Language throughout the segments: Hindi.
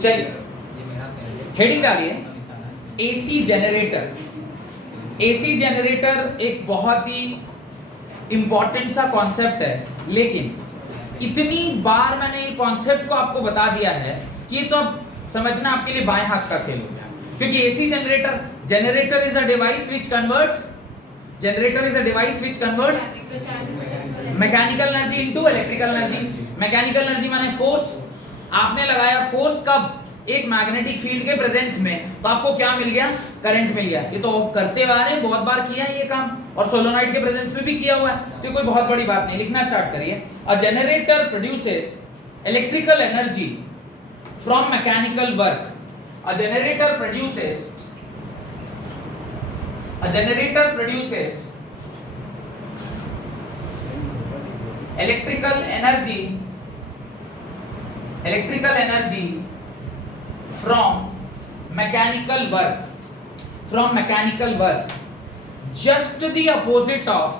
चलिए हेडिंग डालिए एसी जेनरेटर। एसी जेनरेटर एक बहुत ही इंपॉर्टेंट सा कॉन्सेप्ट है, लेकिन इतनी बार मैंने ये कॉन्सेप्ट को आपको बता दिया है कि ये तो अब समझना आपके लिए बाएं हाथ का खेल हो गया, क्योंकि AC generator is a device which converts mechanical energy into electrical energy. Mechanical energy माने फोर्स। आपने लगाया फोर्स कब? एक मैग्नेटिक फील्ड के प्रेजेंस में, तो आपको क्या मिल गया? करंट मिल गया। ये तो करते आ रहे हैं, बहुत बार किया है ये काम, और सोलोनॉइड के प्रेजेंस में भी किया हुआ है, तो कोई बहुत बड़ी बात नहीं। लिखना स्टार्ट करिए। A generator produces electrical energy from mechanical work. A generator produces electrical energy from mechanical work, just the opposite of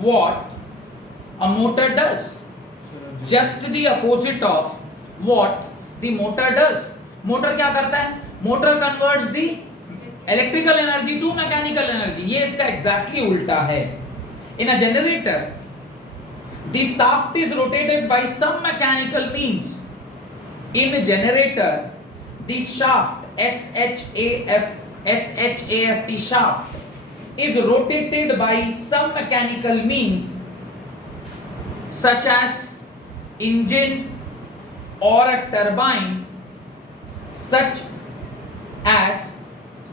what a motor does. Just the opposite of what the motor does. Motor क्या करता है? Motor converts the electrical energy to mechanical energy. ये इसका एग्जैक्टली उल्टा है। In a generator the shaft is rotated by some mechanical means. In generator the shaft shaft is rotated by some mechanical means such as engine or a turbine, such as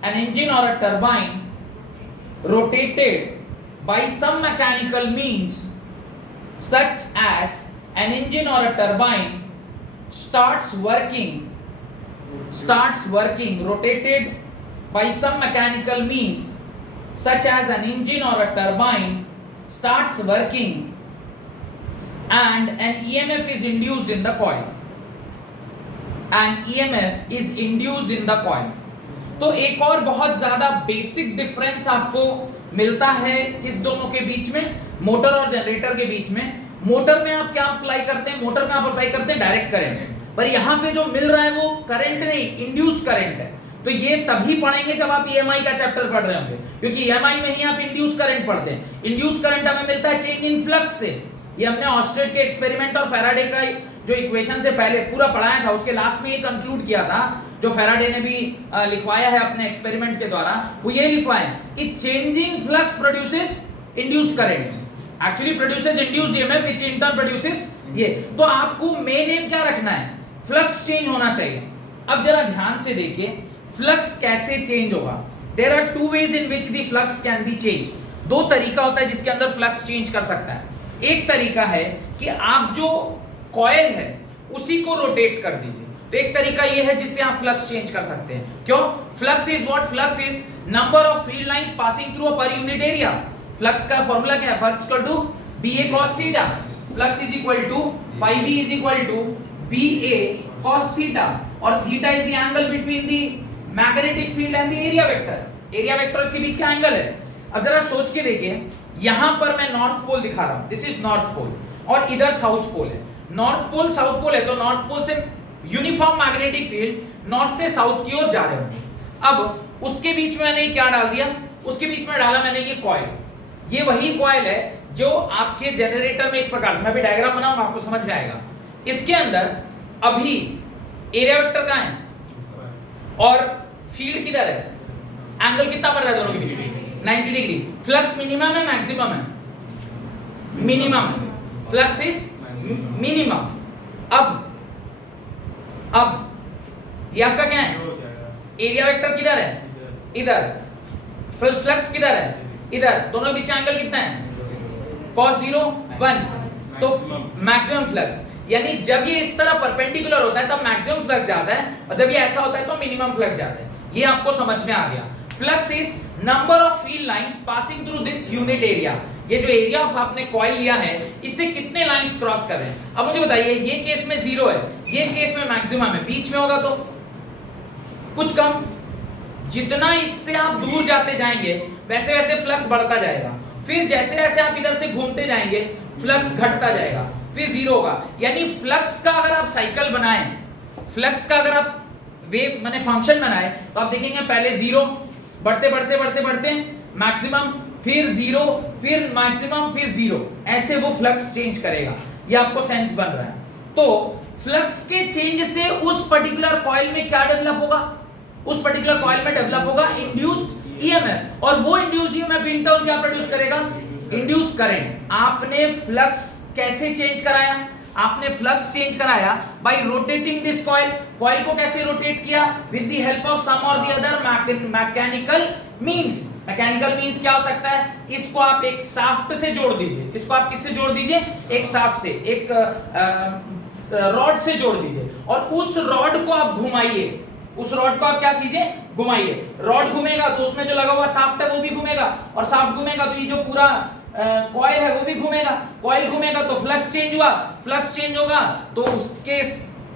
an engine or a turbine rotated by some mechanical means such as an engine or a turbine starts working rotated by some mechanical means such as an engine or a turbine starts working and an EMF is induced in the coil. तो एक और बहुत ज्यादा बेसिक डिफरेंस आपको मिलता है किस दोनों के बीच में? मोटर और जनरेटर के बीच में। मोटर में आप क्या अप्लाई करते हैं? मोटर में आप अप्लाई करते हैं डायरेक्ट करंट, पर यहाँ पे जो मिल रहा है वो करंट नहीं, इंड्यूस करंट है। तो ये तभी पढ़ेंगे जब आप ईएमआई का चैप्टर पढ़ रहे होंगे, क्योंकि ईएमआई में ही आप इंड्यूस करंट पढ़ते हैं। इंड्यूस करंट हमें मिलता है चेंज इन फ्लक्स से। ये हमने ऑस्टेड के एक्सपेरिमेंट और फैराडे का जो इक्वेशन से पहले पूरा पढ़ाया था, उसके लास्ट में ये कंक्लूड किया था, जो फैराडे ने भी लिखवाया है अपने एक्सपेरिमेंट के द्वारा, वो ये लिखवाया कि changing flux produces induced current, actually produces induced EMF which in turn produces ये। तो आपको मेन एम क्या रखना है? फ्लक्स चेंज होना चाहिए। अब जरा ध्यान से देखिए फ्लक्स कैसे चेंज होगा। There are two ways in which the flux can be changed. दो तरीका होता है जिसके अंदर फ्लक्स चेंज कर सकता है। एक तरीका है कि आप जो कॉइल है उसी को रोटेट कर दीजिए, तो एक तरीका ये है जिससे आप फ्लक्स चेंज कर सकते हैं। क्यों? Flux is what? Flux is number of field lines passing through a per unit area. Flux का फार्मूला क्या है? Flux equal to BA cos theta. Flux is equal to phi B is equal to BA cos theta, और theta is the angle between the magnetic field and the area vector. Area vector इसके बीच का एंगल है। अब जरा सोच के देखिए, यहां पर मैं नॉर्थ पोल दिखा रहा हूं, दिस इज नॉर्थ पोल, और इधर साउथ पोल है। नॉर्थ पोल साउथ पोल है, तो नॉर्थ पोल से यूनिफॉर्म मैग्नेटिक फील्ड नॉर्थ से साउथ की ओर जा रहे होंगे। अब उसके बीच में मैंने क्या डाल दिया? उसके बीच में डाला मैंने ये कॉइल। ये वही कॉइल है जो आपके जनरेटर में इस प्रकार से, मैं भी डायग्राम बनाऊंगा आपको समझ में आएगा। इसके अंदर अभी एरिया वेक्टर कहां है और फील्ड किधर है? एंगल कितना बन रहा है दोनों के बीच में? 90 डिग्री। फ्लक्स मिनिमम है मैक्सिमम है? मिनिमम। Flux is minimum. अब ये आपका क्या है? एरिया वेक्टर किधर है? इधर। फ्लक्स किधर है? इधर। दोनों के बीच एंगल कितना है? cos 0 1, तो मैक्सिमम फ्लक्स। यानी जब ये इस तरह परपेंडिकुलर होता है तब मैक्सिमम फ्लक्स जाता है, और जब ये ऐसा होता है तो मिनिमम फ्लक्स जाता है। ये आपको समझ में आ गया। Flux is number of field lines passing through this unit area. ये जो एरिया ऑफ आपने कॉइल लिया है, इससे कितने लाइंस क्रॉस कर रहे हैं? अब मुझे बताइए, ये केस में 0 है, ये केस में मैक्सिमम है, बीच में होगा तो कुछ कम। जितना इससे आप दूर जाते जाएंगे वैसे वैसे फ्लक्स बढ़ता जाएगा, फिर जैसे जैसे आप इधर से घूमते जाएंगे फ्लक्स घटता जाएगा, फिर 0 होगा। यानी फ्लक्स का अगर आप साइकिल बनाएं फ्लक्स का अगर आप वेव माने फंक्शन बनाए तो आप देखेंगे पहले 0 बढ़ते बढ़ते बढ़ते बढ़ते मैक्सिमम, फिर 0, फिर मैक्सिमम, फिर 0, ऐसे वो फ्लक्स चेंज करेगा। ये आपको सेंस बन रहा है। तो फ्लक्स के चेंज से उस पर्टिकुलर कॉइल में क्या डेवलप होगा? उस पर्टिकुलर कॉइल में डेवलप होगा इंड्यूस्ड ईएमएफ, और वो इंड्यूस्ड ईएमएफ इन टर्न क्या प्रोड्यूस करेगा? Induce current. आपने फ्लक्स कैसे चेंज कराया? आपने फ्लक्स चेंज कराया bye rotating this coil. Coil को कैसे रोटेट किया? With the help of some और the other mechanical means. Mechanical means क्या हो सकता है? इसको आप एक शाफ्ट से जोड़ दीजिए। इसको आप किससे जोड़ दीजिए? एक शाफ्ट से, एक रॉड से जोड़ दीजिए, और उस रॉड को आप घुमाइए। उस रॉड को आप क्या कीजिए? घुमाइए। रॉड घूमेगा तो उसमें जो लगा हुआ शाफ्ट है वो भी घूमेगा, और शाफ्ट घूमेगा तो ये जो पूरा कॉइल है वो भी घूमेगा। कॉइल घूमेगा तो फ्लक्स चेंज हुआ, फ्लक्स चेंज होगा तो उसके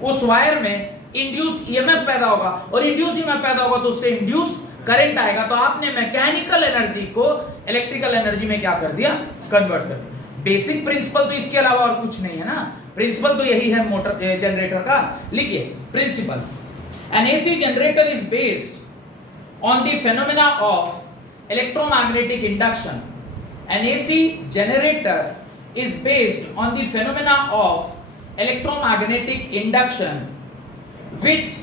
उस वायर में इंड्यूस ईएमएफ पैदा होगा, और इंड्यूस ईएमएफ पैदा होगा तो उससे इंड्यूस करंट आएगा। तो आपने मैकेनिकल एनर्जी को इलेक्ट्रिकल एनर्जी में क्या कर दिया? कन्वर्ट कर दिया। बेसिक प्रिंसिपल तो इसके अलावा और कुछ नहीं है ना। प्रिंसिपल तो यही है मोटर जनरेटर का। लिखिए principle. An AC generator is based on the phenomena of electromagnetic induction. An AC generator is based on the phenomena of electromagnetic induction, which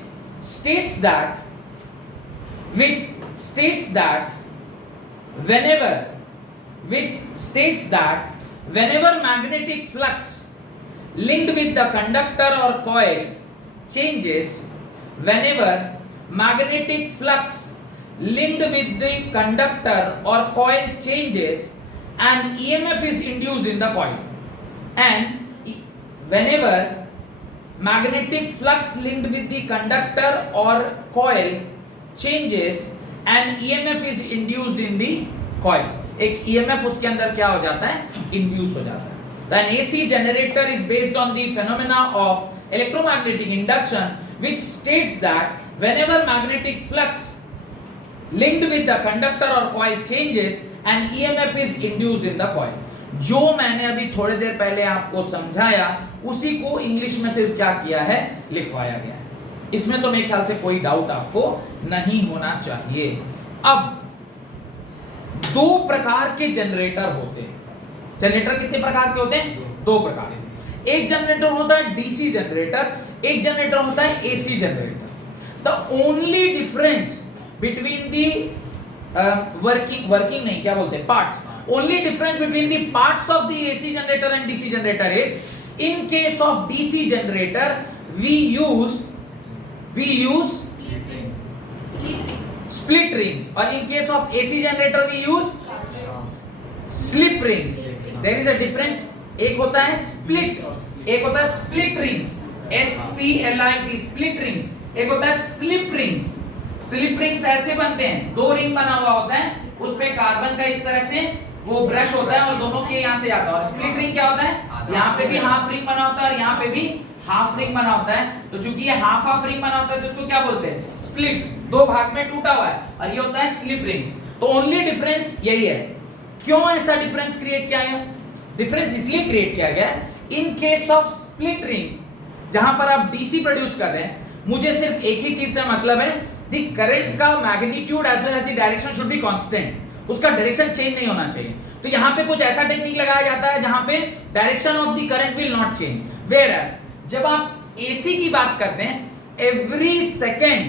states that whenever magnetic flux linked with the conductor or coil changes, whenever magnetic flux linked with the conductor or coil changes, an EMF is induced in the coil, and whenever magnetic flux linked with the conductor or coil changes, an EMF is induced in the coil. एक EMF उसके अंदर क्या हो जाता है? इंड्यूस हो जाता है। The AC generator is based on the phenomena of electromagnetic induction, which states that whenever magnetic flux linked with the conductor or coil changes, an EMF is induced in the coil. जो मैंने अभी थोड़ी देर पहले आपको समझाया उसी को इंग्लिश में सिर्फ क्या किया है? लिखवाया गया है। इसमें तो मेरे ख्याल से कोई डाउट आपको नहीं होना चाहिए। अब दो प्रकार के जनरेटर होते हैं। जनरेटर कितने प्रकार के होते हैं? दो प्रकार के। एक जनरेटर होता है डीसी जनरेटर, एक जनरेटर होता है AC generator. The only difference between the working नहीं क्या बोलते हैं parts, only difference between the parts of the AC generator and DC generator is in case of DC generator we use split rings, or in case of AC generator we use slip rings. There is a difference. एक होता है split, एक होता है split rings, SPLIT split rings, एक होता है slip rings। स्लिप रिंग्स ऐसे बनते हैं, दो रिंग बना हुआ होता है, उस पे कार्बन का इस तरह से वो ब्रश होता है और दोनों के यहाँ से आता है। और स्प्लिट रिंग क्या होता है? यहाँ पे भी हाफ रिंग बना होता है और यहाँ पे भी हाफ रिंग बना होता है। तो चूंकि ये हाफ रिंग बना होता है तो इसको क्या बोलते हैं? स्प्लिट, दो भाग में टूटा हुआ है, और ये होता है स्लिप रिंग्स। तो ओनली डिफरेंस यही है। क्यों ऐसा डिफरेंस क्रिएट किया गया? डिफरेंस इसलिए क्रिएट किया गया in case of split ring, जहां पर आप डीसी प्रोड्यूस कर रहे हैं, मुझे सिर्फ एक ही चीज से मतलब है, the current का magnitude as well as the direction should be constant. उसका डायरेक्शन चेंज नहीं होना चाहिए। तो यहाँ पे कुछ ऐसा टेक्निक लगाया जाता है जहां पे direction of the current will not change. Whereas जब आप एसी की बात करते हैं, every second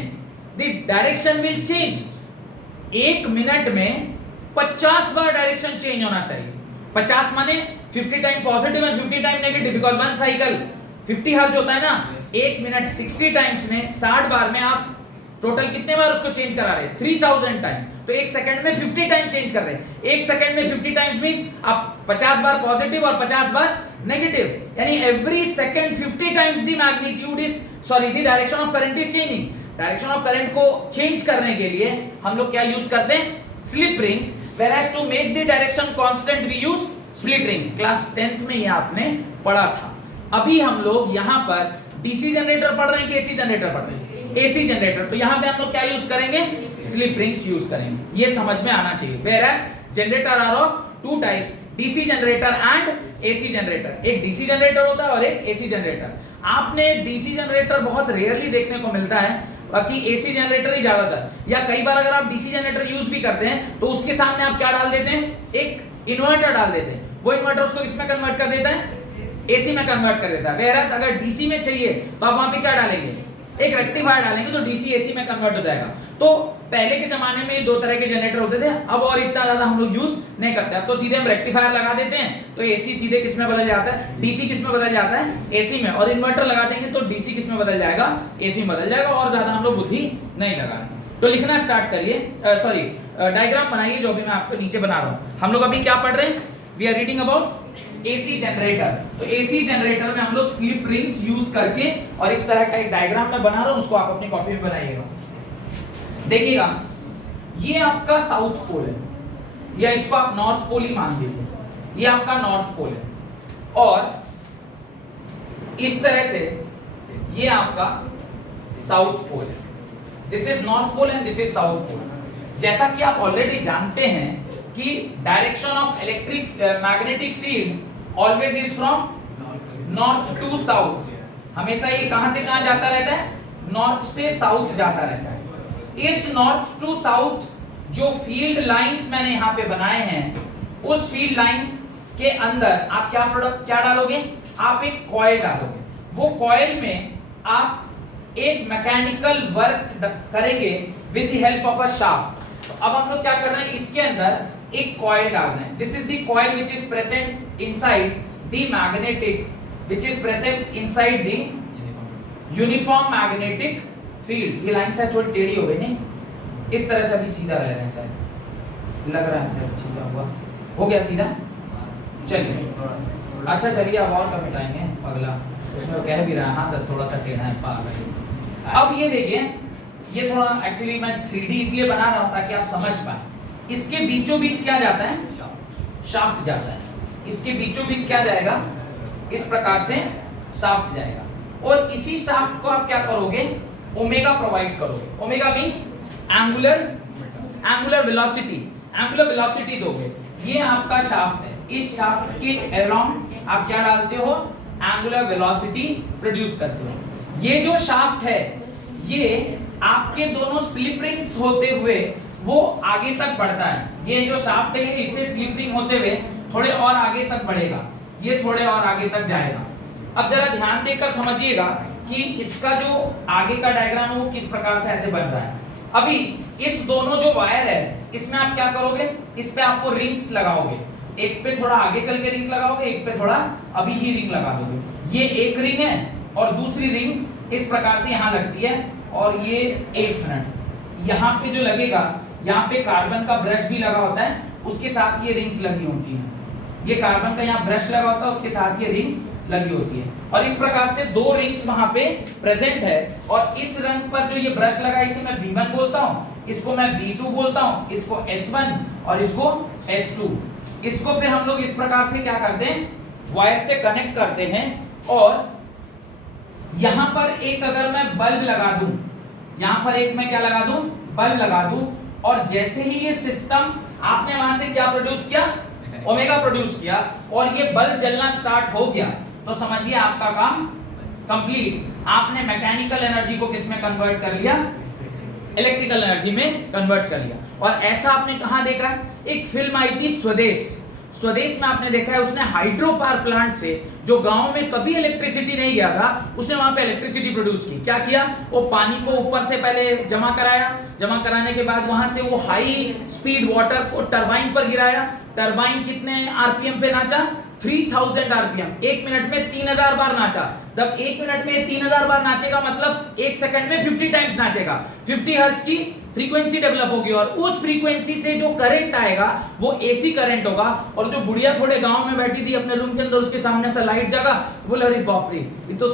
the direction will change. एक मिनट में 50 बार डायरेक्शन चेंज होना चाहिए। 50 माने 50 time positive and 50 time negative, because one cycle 50 hertz होता है ना। एक मिनट 60 टाइम्स में 60 बार में आप टोटल कितने बार उसको चेंज करा रहे हैं? 3000 टाइम। तो एक सेकंड में 50 टाइम चेंज कर रहे हैं। एक सेकंड में 50 टाइम्स मींस आप 50 बार पॉजिटिव और 50 बार नेगेटिव, यानी every second 50 times the magnitude is the direction of current is changing. Direction of current को चेंज करने के लिए हम लोग क्या यूज करते हैं? Slip rings. whereas to make the direction constant we use split rings। Class 10th में ये आपने पढ़ा था। अभी हम लोग यहाँ पर डीसी जनरेटर पढ़ रहे हैं कि एसी जनरेटर पढ़ रहे हैं? AC generator. तो यहाँ पे हम लोग क्या यूज करेंगे? स्लिप रिंग्स यूज करेंगे। ये समझ में आना चाहिए। whereas generator are of two types, DC generator and AC generator. एक डीसी जनरेटर होता है और एक एसी जनरेटर। आपने डीसी जनरेटर बहुत रेयरली देखने को मिलता है, बाकी एसी जनरेटर ही ज्यादातर, या कई बार अगर आप डीसी जनरेटर यूज भी करते हैं तो उसके सामने आप क्या डाल देते हैं, एक इन्वर्टर डाल देते हैं। वो इन्वर्टर उसको किसमें कन्वर्ट कर देता है, एसी में कन्वर्ट कर देता है। वेयरएस अगर डीसी में चाहिए तो आप वहां पे क्या डालेंगे, एक रेक्टिफायर डालेंगे तो डीसी एसी में कन्वर्ट हो जाएगा। तो पहले के जमाने में दो तरह के जनरेटर होते थे, अब और इतना ज्यादा हम लोग यूज नहीं करते। अब तो सीधे हम रेक्टिफायर लगा देते हैं तो एसी सीधे किस में बदल जाता है, डीसी किस में बदल जाता है, एसी में। और इन्वर्टर लगा देंगे तो डीसी किस में बदल जाएगा, एसी में बदल जाएगा। और ज्यादा हम लोग बुद्धि नहीं लगा रहे। तो लिखना स्टार्ट करिए, सॉरी डायग्राम बनाइए जो भी मैं आपको नीचे बना रहा हूं। हम लोग अभी क्या पढ़ रहे हैं, we are reading about AC generator. तो एसी जनरेटर में हम लोग स्लिप रिंग्स यूज करके और इस तरह का एक डायग्राम मैं बना रहा हूं, उसको आप अपनी कॉपी में बनाइएगा। देखिएगा, ये आपका साउथ पोल है, या इसको आप नॉर्थ पोल ही मान लीजिए, ये आपका नॉर्थ पोल है। और इस तरह से ये आपका साउथ पोल है। This is north pole and this is south pole. जैसा कि आप ऑलरेडी जानते हैं कि direction of electric magnetic field always is from north to south. हमेशा ये कहां से कहां जाता रहता है, नॉर्थ से साउथ जाता रहता है। इस नॉर्थ टू साउथ जो फील्ड लाइंस मैंने यहां पे बनाए हैं, उस फील्ड लाइंस के अंदर आप क्या डालोगे, आप एक कॉइल डालोगे। वो कॉइल में आप एक मैकेनिकल वर्क करेंगे with the help of a shaft. तो अब हम लोग क्या कर रहे हैं, इसके अंदर एक कॉइल डाल रहे हैं। This is the coil which is present inside the magnetic, which is present inside the uniform magnetic field. ये लाइन शायद थोड़ी टेढ़ी हो गई नहीं, इस तरह से अभी सीधा रह रहे हैं सर, लग रहा है सर ठीक हुआ, हो गया सीधा। चलिए अच्छा, चलिए अब और कम मिटाएंगे अगला, उसमें कह भी रहा है हाँ सर थोड़ा सा टेढ़ा है पागल। अब ये देखिए, ये थोड़ा एक्चुअली मैं 3D इसलिए बना रहा हूं ताकि आप समझ पाए। इसके बीचों बीच क्या जाता है, शाफ्ट जाता है। इसके बीचों बीच क्या जाएगा, इस प्रकार से शाफ्ट जाएगा। और इसी शाफ्ट को आप क्या करोगे, ओमेगा प्रोवाइड करोगे। ओमेगा मींस एंगुलर वेलोसिटी दोगे। ये आपका शाफ्ट है, इस शाफ्ट के अराउंड आप क्या डालते हो, एंगुलर वेलोसिटी प्रोड्यूस करते हो। ये जो शाफ्ट है, ये आपके दोनों स्लिप रिंग्स होते हुए वो आगे तक बढ़ता है। ये जो शाफ्ट है, इससे स्लिप रिंग होते हुए थोड़े और आगे तक बढ़ेगा, ये थोड़े और आगे तक जाएगा। अब जरा ध्यान देकर समझिएगा कि इसका जो आगे का डायग्राम है वो किस प्रकार से ऐसे बन रहा है। अभी इस दोनों जो वायर है, इसमें आप क्या करोगे, इस पे आपको रिंग्स लगाओगे। एक पे थोड़ा आगे चल के रिंग लगाओगे, एक पे थोड़ा अभी ही रिंग लगा दोगे। ये एक रिंग है और दूसरी रिंग इस प्रकार से यहाँ लगती है। और ये 1 मिनट यहाँ पे जो लगेगा, यहाँ पे कार्बन का ब्रश भी लगा होता है, उसके साथ ये रिंग्स लगी होती हैं। ये कार्बन का यहाँ ब्रश लगा होता है, उसके साथ ये रिंग लगी होती है। और इस प्रकार से 2 रिंग्स वहां पे प्रेजेंट है। और इस रंग पर जो ये ब्रश लगा है, इसे मैं B1 बोलता हूं, इसको मैं B2 बोलता हूं, इसको S1 और इसको S2। इसको फिर हम लोग इस प्रकार से क्या करते हैं, वायर से कनेक्ट करते हैं। और यहां पर एक अगर मैं बल्ब लगा दूं, यहां पर एक मैं क्या लगा दूं, बल्ब लगा दूं, और जैसे ही ये सिस्टम आपने वहां से क्या प्रोड्यूस किया, ओमेगा प्रोड्यूस किया, और ये बल्ब जलना स्टार्ट हो गया, तो समझिए आपका काम कंप्लीट। आपने मैकेनिकल एनर्जी को किस में कन्वर्ट कर लिया, इलेक्ट्रिकल एनर्जी में कन्वर्ट कर लिया। और ऐसा आपने कहां देखा, एक फिल्म आई थी स्वदेश में आपने देखा है, उसने हाइड्रो पावर प्लांट से, जो गांव में कभी इलेक्ट्रिसिटी नहीं गया था, उसने वहां पे इलेक्ट्रिसिटी प्रोड्यूस की। क्या किया, वो पानी को ऊपर से पहले जमा कराया, जमा कराने के बाद वहां से वो हाई स्पीड वाटर को टरबाइन पर गिराया। टरबाइन कितने आरपीएम पे नाचा, 3000 आरपीएम, 1 मिनट में 3000 बार नाचा। जब 1 मिनट में 3000 बार नाचेगा, मतलब 1 सेकंड में 50 टाइम्स नाचेगा। 50 हर्ट्ज की फ्रीक्वेंसी डेवलप होगी, और उस फ्रीक्वेंसी से जो करंट आएगा वो एसी करंट होगा। और जो बुढ़िया थोड़े गांव में बैठी थी अपने रूम के अंदर, उसके सामने से लाइट जगा, तो बोले अरे बाप रे, ये तो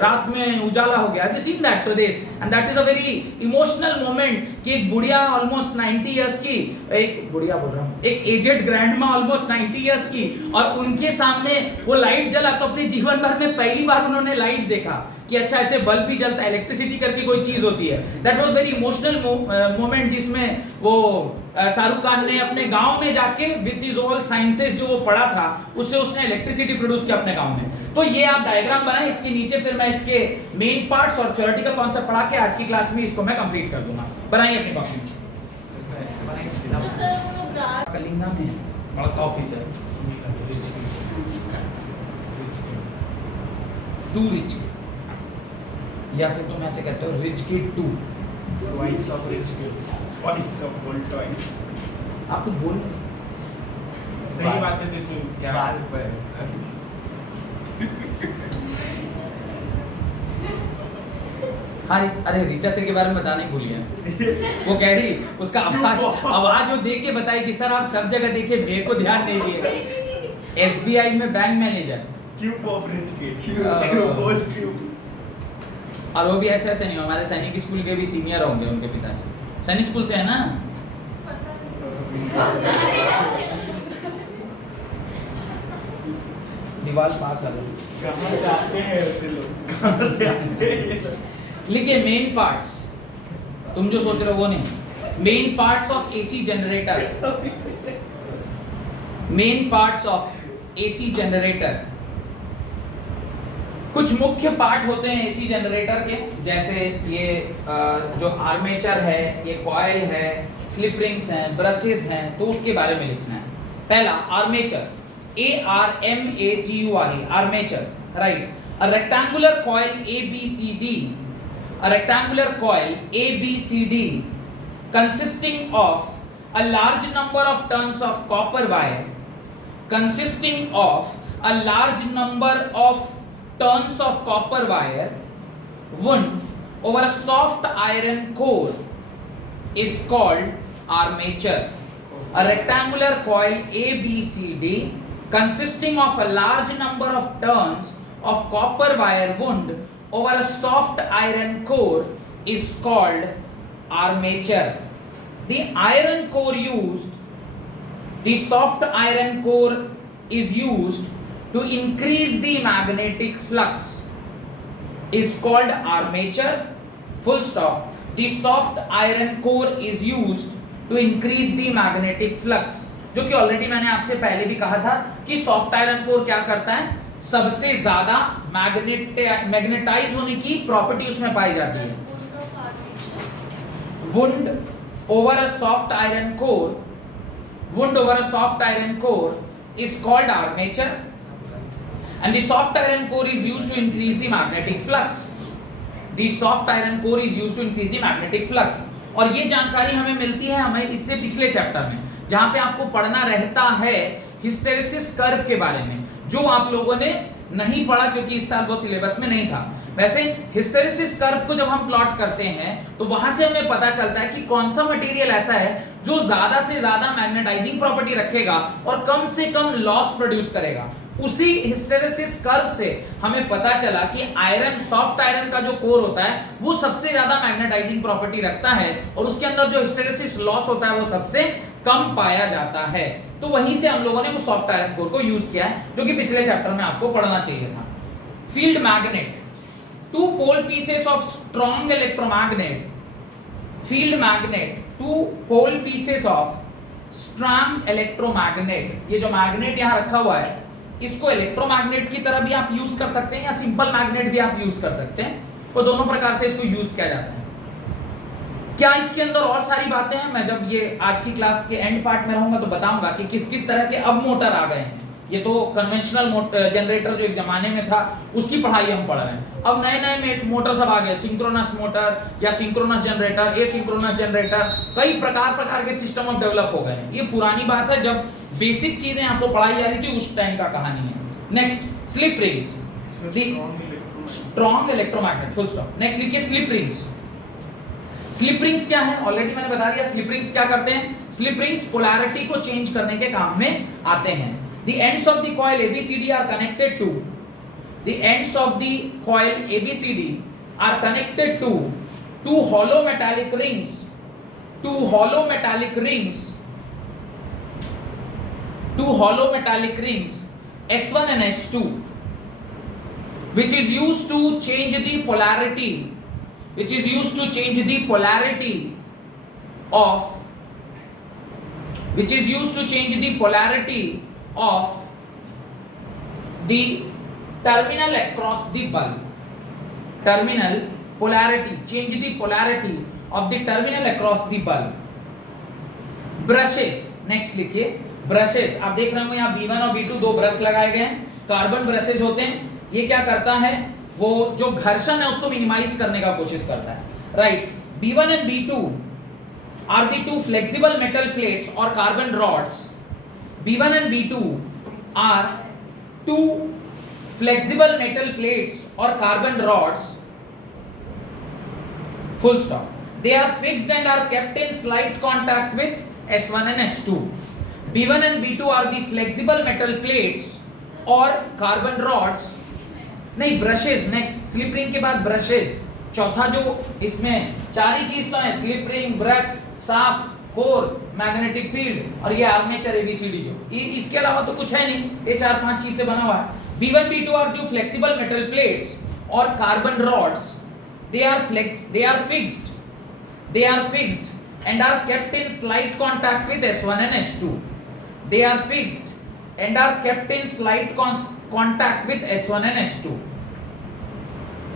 रात में उजाला हो गया। हैव यू सीन दैट स्वदेश? And that is a very emotional moment कि एक बुढ़िया ऑलमोस्ट 90 इयर्स की, एक बुढ़िया बोल रहा हूं, एक एजेड ग्रैंडमा ऑलमोस्ट 90 इयर्स की, और उनके सामने वो लाइट जला, तो अपने जीवन भर में पहली बार उन्होंने उन्होंने लाइट देखा कि अच्छा ऐसे बल्ब भी जलता है, इलेक्ट्रिसिटी करके कोई चीज होती है। That was very emotional moment, जिसमें वो शाहरुख खान ने अपने गांव में जाके विद हिज ऑल साइंसेस जो वो पढ़ा था उससे उसने इलेक्ट्रिसिटी प्रोड्यूस किया अपने गांव में। तो ये आप डायग्राम बनाएं, इसके नीचे फिर मैं इसके मेन पार्ट्स और थ्योरेटिकल कॉन्सेप्ट पढ़ा के आज की क्लास में इसको मैं कंप्लीट कर दूंगा। बनाइए अपनी कॉपी में। कलिंगा में बड़ा ऑफिस है, टू रिच, या फिर तुम ऐसे कहते हो rich kid two, Twice of rich kid. Twice of gold toys. आप कुछ बोल सही बात है, तो क्या बात पर हाँ अरे रिचा सर के बारे में बताना ही भूल गया। वो कह रही उसका आवाज वो देख के बताई कि सर आप सब जगह देखे, मेरे को ध्यान नहीं दिए। एसबीआई में bank manager, cube of rich kid, cube, whole cube. और वो भी ऐसे नहीं, हमारे सैनिक स्कूल के भी सीनियर होंगे उनके पिताजी, सैनिक स्कूल से है ना। दीवार पास आ गई, कहाँ से आते हैं ऐसे लोग, कहाँ से आते हैं? लिखिए मेन पार्ट्स, तुम जो सोच रहे हो वो नहीं, main parts of AC generator, main parts of AC generator. कुछ मुख्य पार्ट होते हैं एसी जनरेटर के, जैसे ये जो आर्मेचर है, ये कॉइल है, स्लिप रिंग्स हैं, ब्रशेस हैं, तो उसके बारे में लिखना है। पहला armature, ARMATURE, armature, right. A rectangular coil ABCD, a rectangular coil ABCD consisting of a large number of turns of copper wire, consisting of a large number of turns of copper wire wound over a soft iron core is called armature. A rectangular coil ABCD consisting of a large number of turns of copper wire wound over a soft iron core is called armature. The iron core used, the soft iron core is used to increase the magnetic flux is called armature. Full stop. The soft iron core is used to increase the magnetic flux. जो कि ऑलरेडी मैंने आपसे पहले भी कहा था कि सॉफ्ट आयरन कोर क्या करता है, सबसे ज्यादा मैग्नेटाइज होने की प्रॉपर्टी उसमें पाई जाती है। Wound over a soft iron core, wound over a soft iron core is called armature and the soft iron core is used to increase the magnetic flux. The soft iron core is used to increase the magnetic flux. और ये जानकारी हमें मिलती है हमें इससे पिछले चैप्टर में, जहां पे आपको पढ़ना रहता है हिस्टेरेसिस कर्व के बारे में, जो आप लोगों ने नहीं पढ़ा क्योंकि इस साल वो सिलेबस में नहीं था। वैसे हिस्टेरेसिस कर्व को जब हम प्लॉट करते हैं तो वहां से हमें पता चलता है कि कौन सा मटेरियल ऐसा है जो ज्यादा से ज्यादा मैग्नेटाइजिंग प्रॉपर्टी रखेगा और कम से कम लॉस प्रोड्यूस करेगा। उसी हिस्टेरेसिस कर्व से हमें पता चला कि आयरन, सॉफ्ट आयरन का जो कोर होता है वो सबसे ज्यादा मैग्नेटाइजिंग प्रॉपर्टी रखता है और उसके अंदर जो हिस्टेरेसिस लॉस होता है वो सबसे कम पाया जाता है। तो वहीं से हम लोगों ने वो सॉफ्ट आयरन कोर को यूज किया है, जो कि पिछले चैप्टर में आपको पढ़ना चाहिए था। Field magnet, two pole pieces of strong electromagnet, field magnet, two pole pieces of strong electromagnet. ये जो मैग्नेट यहां रखा हुआ है इसको इलेक्ट्रोमैग्नेट की तरह भी आप यूज कर सकते हैं या सिंपल मैग्नेट भी आप यूज कर सकते हैं, तो दोनों प्रकार से इसको यूज किया जाता है। क्या इसके अंदर और सारी बातें हैं, मैं जब ये आज की क्लास के एंड पार्ट में रहूंगा तो बताऊंगा कि किस किस तरह के अब मोटर आ गए हैं। ये तो कन्वेंशनल जनरेटर जो एक जमाने में था उसकी पढ़ाई हम पढ़ रहे हैं। अब नए नए मोटर सब आ गए, सिंक्रोनस मोटर या सिंक्रोनस जनरेटर, एसिंक्रोनस जनरेटर, कई प्रकार के सिस्टम अब डेवलप हो गए हैं। ये पुरानी बात है, जब बेसिक चीजें आपको पढ़ाई जा रही थी उस टाइम का कहानी है। Next slip rings, strong electromagnet, full stop. Next लिखिए स्लिप रिंग्स। स्लिप रिंग्स क्या है, ऑलरेडी मैंने बता दिया। स्लिप रिंग्स क्या करते हैं, स्लिप रिंग्स पोलैरिटी को चेंज करने के काम में आते हैं। The ends of the coil ABCD are connected to, the ends of the coil ABCD are connected to two hollow metallic rings, two hollow metallic rings, two hollow metallic rings, S1 and S2, which is used to change the polarity, which is used to change the polarity of, which is used to change the polarity of the terminal across the bulb. Terminal polarity, change the polarity of the terminal across the bulb. Brushes, next लिखिए ब्रशेस। आप देख रहे होंगे यहाँ B1 और B2 दो ब्रश लगाए गए हैं, कार्बन ब्रशेस होते हैं। ये क्या करता है, वो जो घर्षण है उसको मिनिमाइज करने का कोशिश करता है, right. B1 and B2 are the two flexible metal plates or carbon rods. B1 and B2 are two flexible metal plates or carbon rods, full stop. They are fixed and are kept in slight contact with S1 and S2. B1 and B2 are the flexible metal plates or carbon rods, नहीं ब्रशेस, नेक्स्ट स्लिप रिंग के बाद ब्रशेस, चौथा जो इसमें चार ही चीज तो है, स्लिप रिंग, ब्रश, साफ, कोर, मैग्नेटिक फील्ड और ये आर्मेचर एबीसीडी, जो इसके अलावा तो कुछ है नहीं, ये चार पांच चीज से बना हुआ है। B1 B2 are two flexible metal plates or carbon rods. They are fixed and are kept in slight contact with S1 and S2. They are fixed and are kept in slight contact with S1 and S2.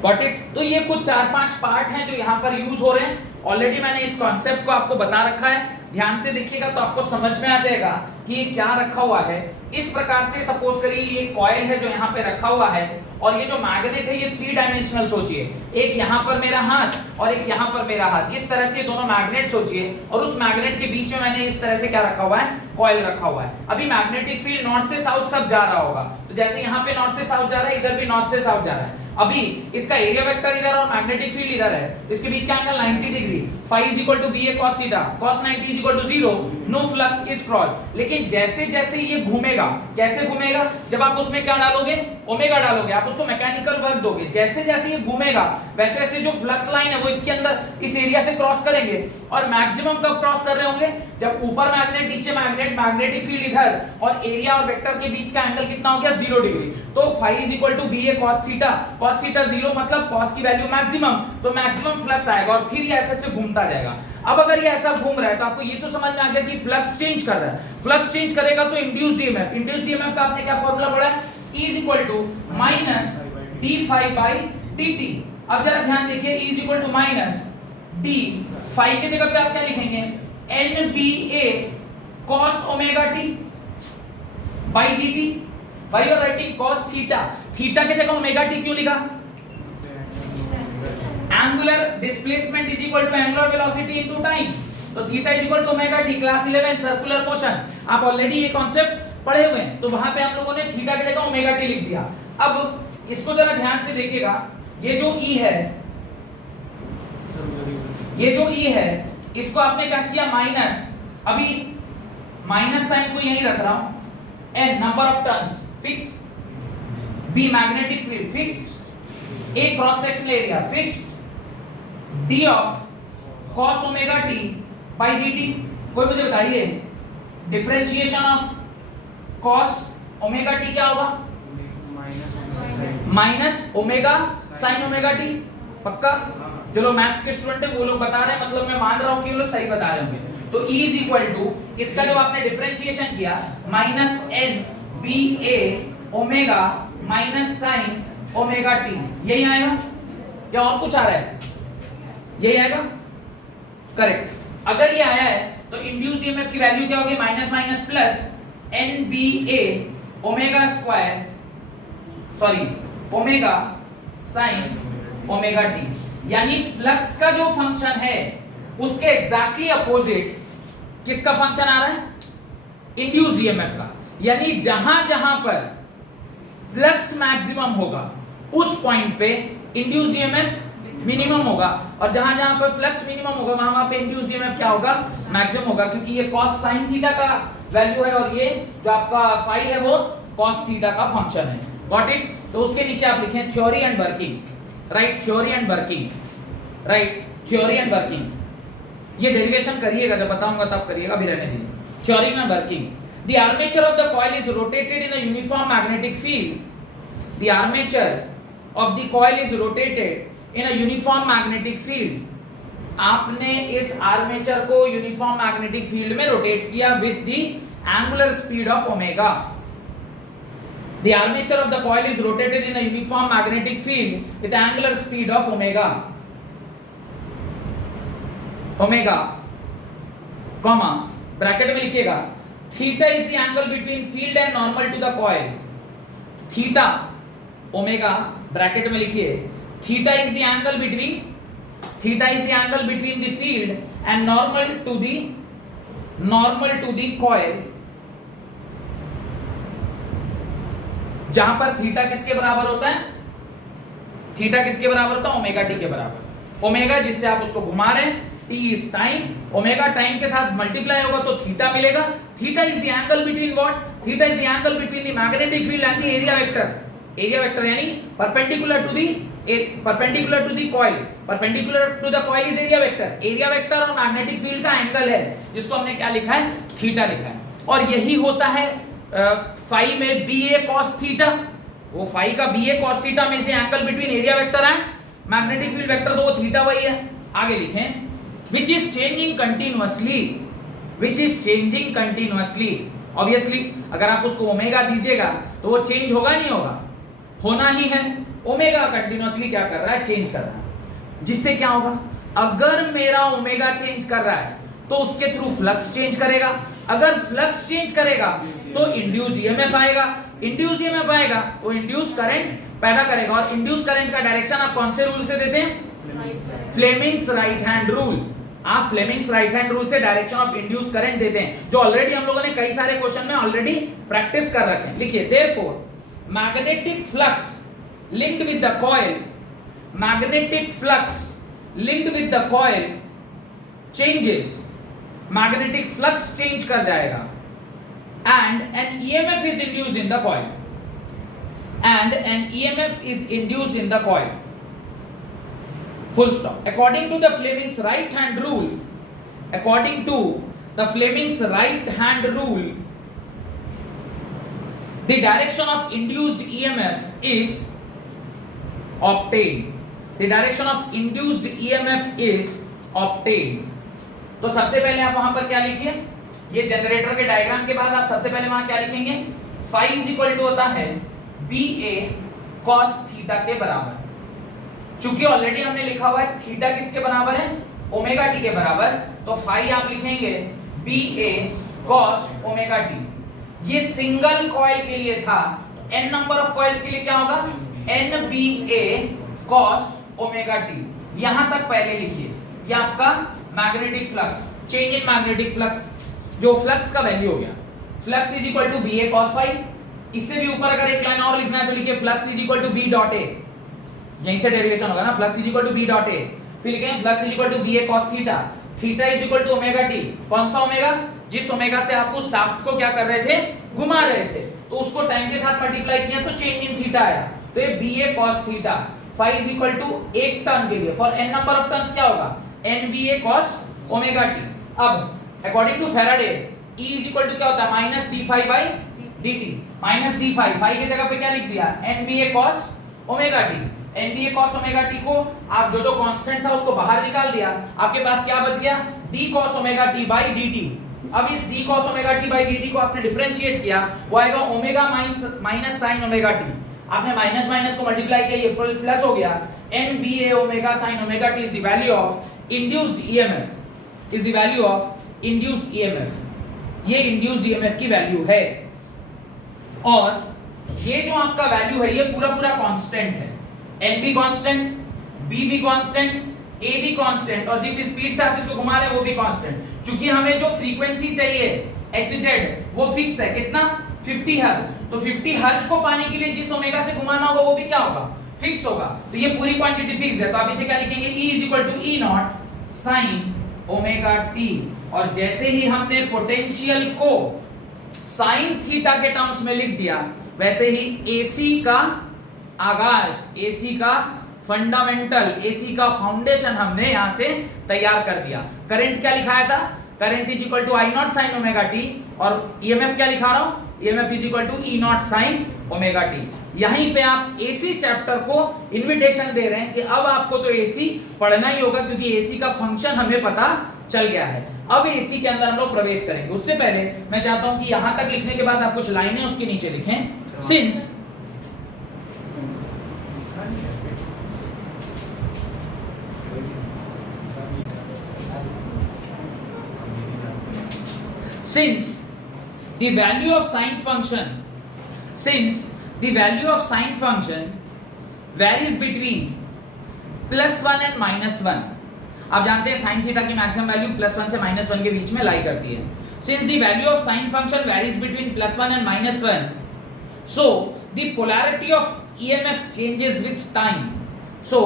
Got it? तो ये कुछ चार पांच पार्ट हैं जो यहाँ पर यूज हो रहे हैं। ऑलरेडी मैंने इस कॉन्सेप्ट को आपको बता रखा है, ध्यान से देखिएगा तो आपको समझ में आ जाएगा कि ये क्या रखा हुआ है। इस प्रकार से सपोज करिए ये कॉइल है जो यहाँ पे रखा हुआ है, और ये जो मैग्नेट है ये थ्री डायमेंशनल सोचिए, एक यहाँ पर मेरा हाथ और एक यहाँ पर मेरा हाथ, इस तरह से ये दोनों मैग्नेट सोचिए, और उस मैग्नेट के बीच में मैंने इस तरह से क्या रखा हुआ है, कॉइल रखा हुआ है। अभी मैग्नेटिक फील्ड नॉर्थ से साउथ सब जा रहा होगा, तो जैसे यहाँ पे नॉर्थ से साउथ जा रहा है, इधर भी नॉर्थ से साउथ जा रहा है। अभी इसका एरिया वेक्टर इधर और मैग्नेटिक फील्ड इधर है, इसके बीच का angle 90 degree, phi is equal to BA cos theta, cos 90 is equal to 0, no flux is crossed। लेकिन जैसे जैसे ये घूमेगा, कैसे घूमेगा, जब आप उसमें क्या डालोगे, ओमेगा डालोगे, आप उसको मैकेनिकल वर्क दोगे, जैसे जैसे ये घूमेगा वैसे वैसे जो फ्लक्स लाइन है वो इसके अंदर इस एरिया से क्रॉस करेंगे, और मैक्सिमम कब क्रॉस कर रहे होंगे, जब ऊपर मैग्नेट नीचे मैग्नेट, मैग्नेटिक फील्ड इधर और एरिया और वेक्टर के बीच का एंगल कितना हो गया, 0 डिग्री। तो phi is equal to BA cos theta, cos theta 0 मतलब cos की वैल्यू मैक्सिमम, तो मैक्सिमम फ्लक्स आएगा और फिर ये ऐसे घूमता जाएगा। अब अगर ये ऐसा घूम रहा है तो आपको ये तो समझ में आ गया कि फ्लक्स चेंज कर रहा है, फ्लक्स चेंज करेगा तो इंड्यूस्ड ईएमएफ, इंड्यूस्ड ईएमएफ का आपने क्या फार्मूला पढ़ा है, E is equal to minus d phi by dt। अब जरा ध्यान देखिए, E is equal to minus d phi के जगह पे आप क्या लिखेंगे, NBA cos omega t by dt। Why you are writing cos theta, theta के जगह omega t क्यों लिखा, angular displacement is equal to angular velocity into time, तो theta is equal to omega t, class 11 circular motion, आप ऑलरेडी ये कॉन्सेप्ट पढ़े हुए हैं, तो वहां पे हम लोगों ने थीटा की जगह ओमेगा टी लिख दिया। अब इसको जरा ध्यान से देखिएगा, ये जो E है, ये जो E है, इसको आपने क्या किया, माइनस, अभी माइनस साइन को यहीं रख रहा हूं, n number of turns fix, B magnetic field fix, A cross sectional area fix, D of cos omega t by dt। कोई मुझे बताइए differentiation of cos omega t क्या होगा, minus omega sine omega t, पक्का? जो लोग मैथ्स के स्टूडेंट है वो लोग बता रहे हैं, मतलब मैं मान रहा हूं कि वो लोग सही बता रहे होंगे। तो E is equal to, इसका जब आपने डिफरेंशिएशन किया, minus n BA omega minus sine omega t, यही आएगा या और कुछ आ रहा है, यही आएगा, करेक्ट। अगर ये आया है तो इंड्यूस्ड ईएमएफ की वैल्यू क्या होगी, minus minus plus NBA omega square, sorry omega sine omega t, यानी फ्लक्स का जो फंक्शन है उसके एग्जैक्टली अपोजिट किसका फंक्शन आ रहा है, इंड्यूस्ड ईएमएफ का। यानी जहां जहां पर फ्लक्स मैक्सिमम होगा उस पॉइंट पे इंड्यूस्ड ईएमएफ मिनिमम होगा, और जहां जहां पर फ्लक्स मिनिमम होगा वहां वहां पे इंड्यूस्ड ईएमएफ क्या होगा, मैक्सिमम होगा, क्योंकि ये cos sin थीटा का वैल्यू है और ये जो आपका phi है वो cos थीटा का फंक्शन है। Got it? तो उसके नीचे आप लिखें theory and working, right, theory and working, right, theory and working. ये डेरिवेशन करिएगा, जब बताऊंगा तब करिएगा, अभी रहने दीजिए। Theory and working, the armature of the coil is rotated in a uniform magnetic field, the armature of the coil is rotated in a uniform magnetic field. आपने इस आर्मेचर को यूनिफॉर्म मैग्नेटिक फील्ड में रोटेट किया with the angular speed of omega. The armature of the coil is rotated in a uniform magnetic field with angular speed of omega. Omega, comma, bracket में लिखिएगा theta is the angle between field and normal to the coil. theta, omega, bracket में लिखिए theta is the angle between the field and normal to the coil. जहां पर थीटा किसके बराबर होता है? थीटा किसके बराबर होता है? ओमेगा टी के बराबर. ओमेगा जिससे आप उसको घुमा रहे हैं, T is time, omega time के साथ मल्टीप्लाई होगा तो थीटा मिलेगा. Theta is the angle between what? Theta is the angle between the magnetic field and the area vector. Area vector यानी perpendicular to the coil. Perpendicular to the coil is area vector. Area vector और मैग्नेटिक फील्ड का एंगल है जिसको हमने क्या लिखा है? थीटा लिखा है. और यही होता है फाई में BA cos थीटा. वो फाई का BA cos थीटा में is the angle between area vector and magnetic field vector, तो वो थीटा वही है. आगे लिखें which is changing continuously. Obviously अगर आप उसको ओमेगा दीजिएगा तो वो चेंज होगा नहीं होगा? होना ही है. ओमेगा कंटिन्यूअसली क्या कर रहा है? चेंज कर रहा है. जिससे क्या होगा? अगर मेरा ओमेगा चेंज कर रहा है तो उसके थ्रू फ्लक्स चेंज करेगा. अगर फ्लक्स चेंज करेगा तो इंड्यूस्ड ईएमएफ आएगा. इंड्यूस्ड ईएमएफ आएगा तो इंड्यूस्ड करंट पैदा करेगा. और इंड्यूस्ड करंट का डायरेक्शन आप कौन से रूल से देते हैं? Fleming's right hand rule. आप फ्लेमिंग्स राइट हैंड रूल से डायरेक्शन ऑफ इंड्यूस्ड करंट देते हैं, जो ऑलरेडी हम लोगों ने कई सारे क्वेश्चन में ऑलरेडी प्रैक्टिस कर रखे हैं. लिखिए therefore magnetic flux linked with the coil, magnetic flux linked with the coil changes. Magnetic flux change कर जाएगा and an EMF is induced in the coil. And an EMF is induced in the coil. Full stop. According to the Fleming's right hand rule, the direction of induced EMF is obtained. तो सबसे पहले आप वहां पर क्या लिखिए? ये जनरेटर के डायग्राम के बाद आप सबसे पहले वहां क्या लिखेंगे? फाई इज इक्वल टू होता है BA cos थीटा के बराबर. चूंकि ऑलरेडी हमने लिखा हुआ है थीटा किसके बराबर है? ओमेगा टी के बराबर. तो फाई आप लिखेंगे BA cos ओमेगा टी. ये सिंगल कॉइल के लिए था. n नंबर ऑफ कॉइल्स के लिए क्या होगा? NBA cos omega T. यहां तक पहले लिखिए. ये आपका magnetic flux, change in magnetic flux, जो फ्लक्स का वैल्यू हो गया. Flux is equal to BA cos phi. इससे भी ऊपर अगर एक लाइन और लिखना है तो लिखिए flux is equal to B dot A. यहीं से डेरिवेशन होगा ना, flux is equal to B dot A. फिर लिखेंगे flux is equal to BA cos theta. Theta is equal to omega T. कौन सा ओमेगा? जिस ओमेगा से आप उस शाफ्ट को क्या कर रहे थे? घुमा रहे थे. तो उसको टाइम के साथ मल्टीप्लाई किया तो चेंज इन थीटा आया. तो ये BA cos theta. Phi is equal to एक टर्न के लिए for n number of turns क्या होगा? NBA cos omega t. अब according to Faraday E is equal to क्या होता है? Minus d phi by dt. Minus d phi, phi की जगह पे क्या लिख दिया? NBA cos omega t. NBA cos omega t को आप जो कांस्टेंट था उसको बाहर निकाल दिया. आपके पास क्या बच गया? D cos omega T by dt. अब इस D cos omega T by dt को आपने डिफरेंशिएट किया, वो आएगा omega minus sin omega T. आपने माइनस माइनस को मल्टीप्लाई किया, ये प्लस हो गया. NBA omega sin omega T is the value of induced EMF. Is the value of induced EMF. ये इंड्यूस्ड EMF की वैल्यू है. और ये जो आपका वैल्यू है ये पूरा पूरा कांस्टेंट है. N भी कांस्टेंट, B भी कांस्टेंट, A भी कांस्टेंट, और जिस स्पीड से आप इसको घुमा रहे हैं वो भी कांस्टेंट. क्योंकि हमें जो फ्रीक्वेंसी चाहिए Hz वो फिक्स है. कितना? 50 हर्ट्ज. तो 50 हर्ट्ज को पाने के लिए जिस ओमेगा से घुमाना होगा वो भी क्या होगा? फिक्स होगा. तो ये पूरी क्वांटिटी फिक्स्ड है. तो आप इसे क्या लिखेंगे? E is equal to E naught sine omega T. और जैसे ही हमने पोटेंशियल को साइन थीटा के टर्म्स में लिख दिया, वैसे ही AC का आगाज, AC का फंडामेंटल, AC का फाउंडेशन हमने यहां से तैयार कर दिया. करंट क्या लिखाया था? Current is equal to I naught sine omega T, और ईएमएफ क्या लिखा रहा हूं, EMF is equal to E naught sine omega T. यहीं पे आप एसी चैप्टर को इनविटेशन दे रहे हैं कि अब आपको तो एसी पढ़ना ही होगा, क्योंकि एसी का फंक्शन हमें पता चल गया है। अब एसी के अंदर हम लोग प्रवेश करेंगे। उससे पहले मैं चाहता हूं कि यहां तक लिखने के बाद आप कुछ लाइनें उसके नीचे लिखें। since the value of sine function varies between +1 and -1, आप जानते हैं sin थीटा की मैक्सिमम वैल्यू +1 से -1 के बीच में लाई करती है। Since the value of sine function varies between +1 and -1, so the polarity of EMF changes with time. So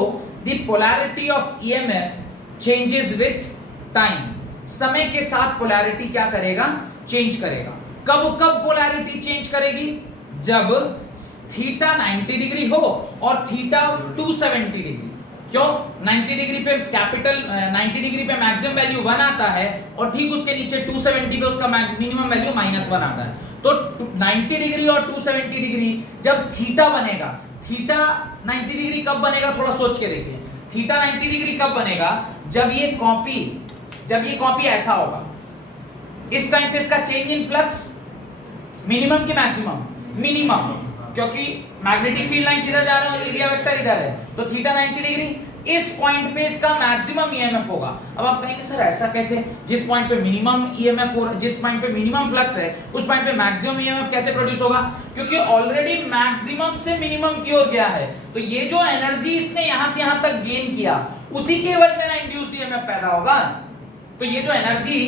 the polarity of EMF changes with time. समय के साथ पोलैरिटी क्या करेगा, चेंज करेगा। कब पोलैरिटी चेंज करेगी, जब थीटा 90 डिग्री हो और थीटा 270 डिग्री। क्यों, 90 डिग्री पे कैपिटल 90 डिग्री पे मैक्सिमम वैल्यू 1 आता है और ठीक उसके नीचे 270 पे उसका मिनिमम वैल्यू -1 आता है। तो 90 डिग्री और 270 डिग्री जब थीटा बनेगा, थीटा 90 डिग्री कब बनेगा, थोड़ा सोच के देखिए। थीटा 90 डिग्री कब बनेगा, जब ये कॉपी ऐसा होगा। इस टाइम पे इसका चेंज इन फ्लक्स मिनिमम कि मैक्सिमम, मिनिमम, क्योंकि मैग्नेटिक फील्ड लाइन सीधा जा रहा है और एरिया वेक्टर इधर है, तो थीटा 90 डिग्री। इस पॉइंट पे इसका मैक्सिमम ईएमएफ होगा। अब आप कहेंगे सर ऐसा कैसे, जिस पॉइंट पे मिनिमम ईएमएफ हो रहा है, जिस पॉइंट पे मिनिमम फ्लक्स है, उस पॉइंट पे मैक्सिमम ईएमएफ कैसे प्रोड्यूस होगा, क्योंकि ऑलरेडी मैक्सिमम से मिनिमम की ओर गया है। तो ये जो एनर्जी इसने यहां से यहां तक गेन किया, उसी के एवज में इंड्यूस्ड ईएमएफ पैदा होगा। तो ये जो एनर्जी,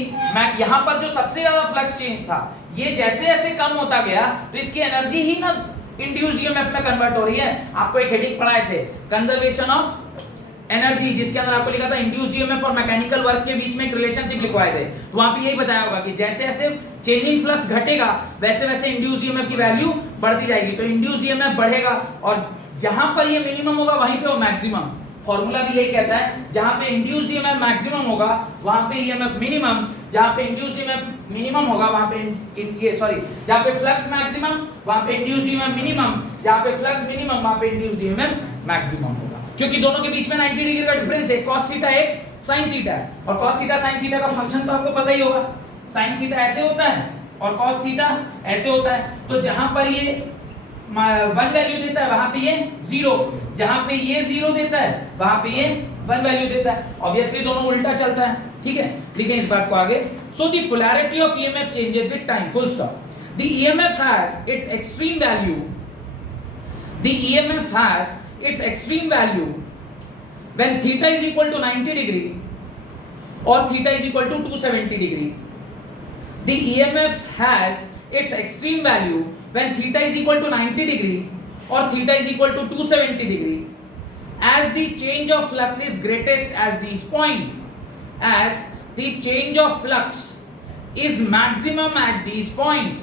यहां पर जो सबसे ज्यादा फ्लक्स चेंज था, ये जैसे जैसे कम होता गया तो इसकी एनर्जी ही ना इंड्यूस्ड ईएमएफ में कन्वर्ट हो रही है। आपको एक हेडिंग पढ़ाए थे, कंजर्वेशन ऑफ एनर्जी, जिसके अंदर आपको लिखा था इंड्यूस्ड ईएमएफ और मैकेनिकल वर्क के बीच में एक रिलेशनशिप लिखवाए थे। तो वहां पे यही बताया होगा कि जैसे जैसे चेंजिंग फ्लक्स घटेगा, वैसे वैसे इंड्यूस्ड ईएमएफ की वैल्यू बढ़ती जाएगी। तो इंड्यूस्ड ईएमएफ बढ़ेगा और जहां पर ये मिनिमम होगा वहीं पे वो मैक्सिमम। फॉर्मूला भी यही कहता है, जहां पे इंड्यूस्ड ईएमएफ मैक्सिमम होगा वहां पे ईएमएफ मिनिमम, जहां पे इंड्यूस्ड ईएमएफ मिनिमम होगा वहां पे जहां पे फ्लक्स मैक्सिमम वहां पे इंड्यूस्ड ईएमएफ मिनिमम, जहां पे फ्लक्स मिनिमम वहां पे इंड्यूस्ड ईएमएफ मैक्सिमम होगा। क्योंकि दोनों के बीच में 90 डिग्री का डिफरेंस है, cos थीटा एक sin थीटा है, और cos थीटा sin थीटा का फंक्शन तो आपको पता ही होगा। sin थीटा ऐसे होता है और cos थीटा ऐसे होता है। तो जहां पर ये 1 वैल्यू देता है वहां पे ये 0, जहां पे ये 0 देता है वहां पे ये 1 वैल्यू देता है। ऑब्वियसली दोनों उल्टा चलता है, ठीक है। लिखें इस बात को आगे। So the polarity of EMF changes with time, full stop. The EMF has its extreme value, the EMF has its extreme value when theta is equal to 90 degree or theta is equal to 270 degree. The EMF has its extreme value when theta is equal to 90 degree or theta is equal to 270 degree, as the change of flux is greatest at this point, as the change of flux is maximum at these points.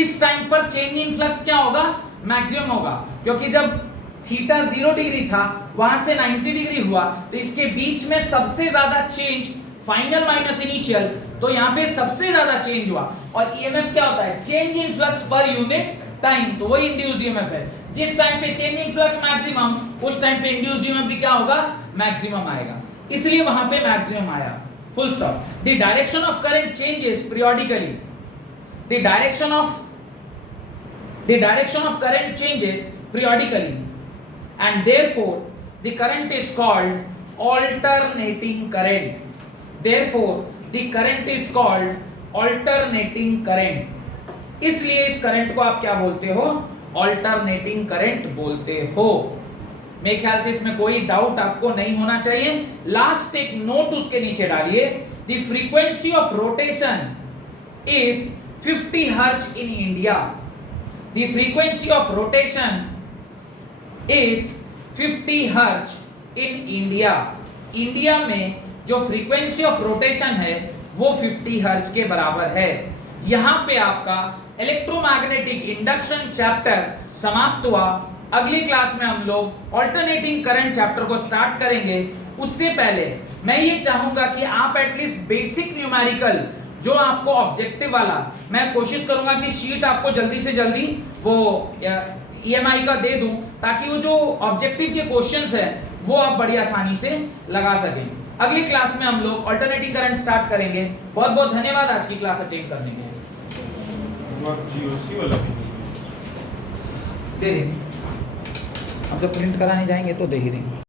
इस टाइम पर चेंज इन फ्लक्स क्या होगा, मैक्सिमम होगा, क्योंकि जब थीटा 0 डिग्री था वहां से 90 डिग्री हुआ, तो इसके बीच में सबसे ज्यादा चेंज फाइनल माइनस इनिशियल, तो यहां पे सबसे ज्यादा चेंज हुआ। और ईएमएफ क्या होता है, change in flux per unit time, तो वही इंड्यूस्ड ईएमएफ है। जिस टाइम पे चेंज इन फ्लक्स मैक्सिमम, उस टाइम पे इंड्यूस्ड ईएमएफ भी क्या होगा, मैक्सिमम आएगा, इसलिए वहां पे मैक्सिमम आया, full stop. The direction of current changes periodically, the direction of current changes periodically, and therefore the current is called alternating current. Therefore the current is called alternating current. इसलिए इस करंट को आप क्या बोलते हो, alternating current बोलते हो। मेरे ख्याल से इसमें कोई डाउट आपको नहीं होना चाहिए। लास्ट एक नोट उसके नीचे डालिए, the frequency of rotation is 50 hertz in India. The frequency of rotation is 50 hertz in India. India में जो फ्रीक्वेंसी ऑफ रोटेशन है वो 50 हर्ट्ज के बराबर है। यहां पे आपका इलेक्ट्रोमैग्नेटिक इंडक्शन चैप्टर समाप्त हुआ अगली क्लास में हम लोग ऑल्टरनेटिंग करंट चैप्टर को स्टार्ट करेंगे। उससे पहले मैं ये चाहूंगा कि आप एटलीस्ट बेसिक न्यूमेरिकल जो आपको ऑब्जेक्टिव वाला, मैं कोशिश करूंगा कि शीट आपको जल्दी से जल्दी वो EMI का दे दूं, ताकि वो जो ऑब्जेक्टिव के क्वेश्चंस है वो आप बड़ी आसानी से लगा सकें। अगली क्लास में हम लोग ऑल्टरनेटिंग करंट स्टार्ट करेंगे। बहुत बहुत धन्यवाद आज की क्लास अटेंड करने के लिए। GOC वाला भी दे देंगे, अब जब प्रिंट कराने जाएंगे तो दे ही देंगे।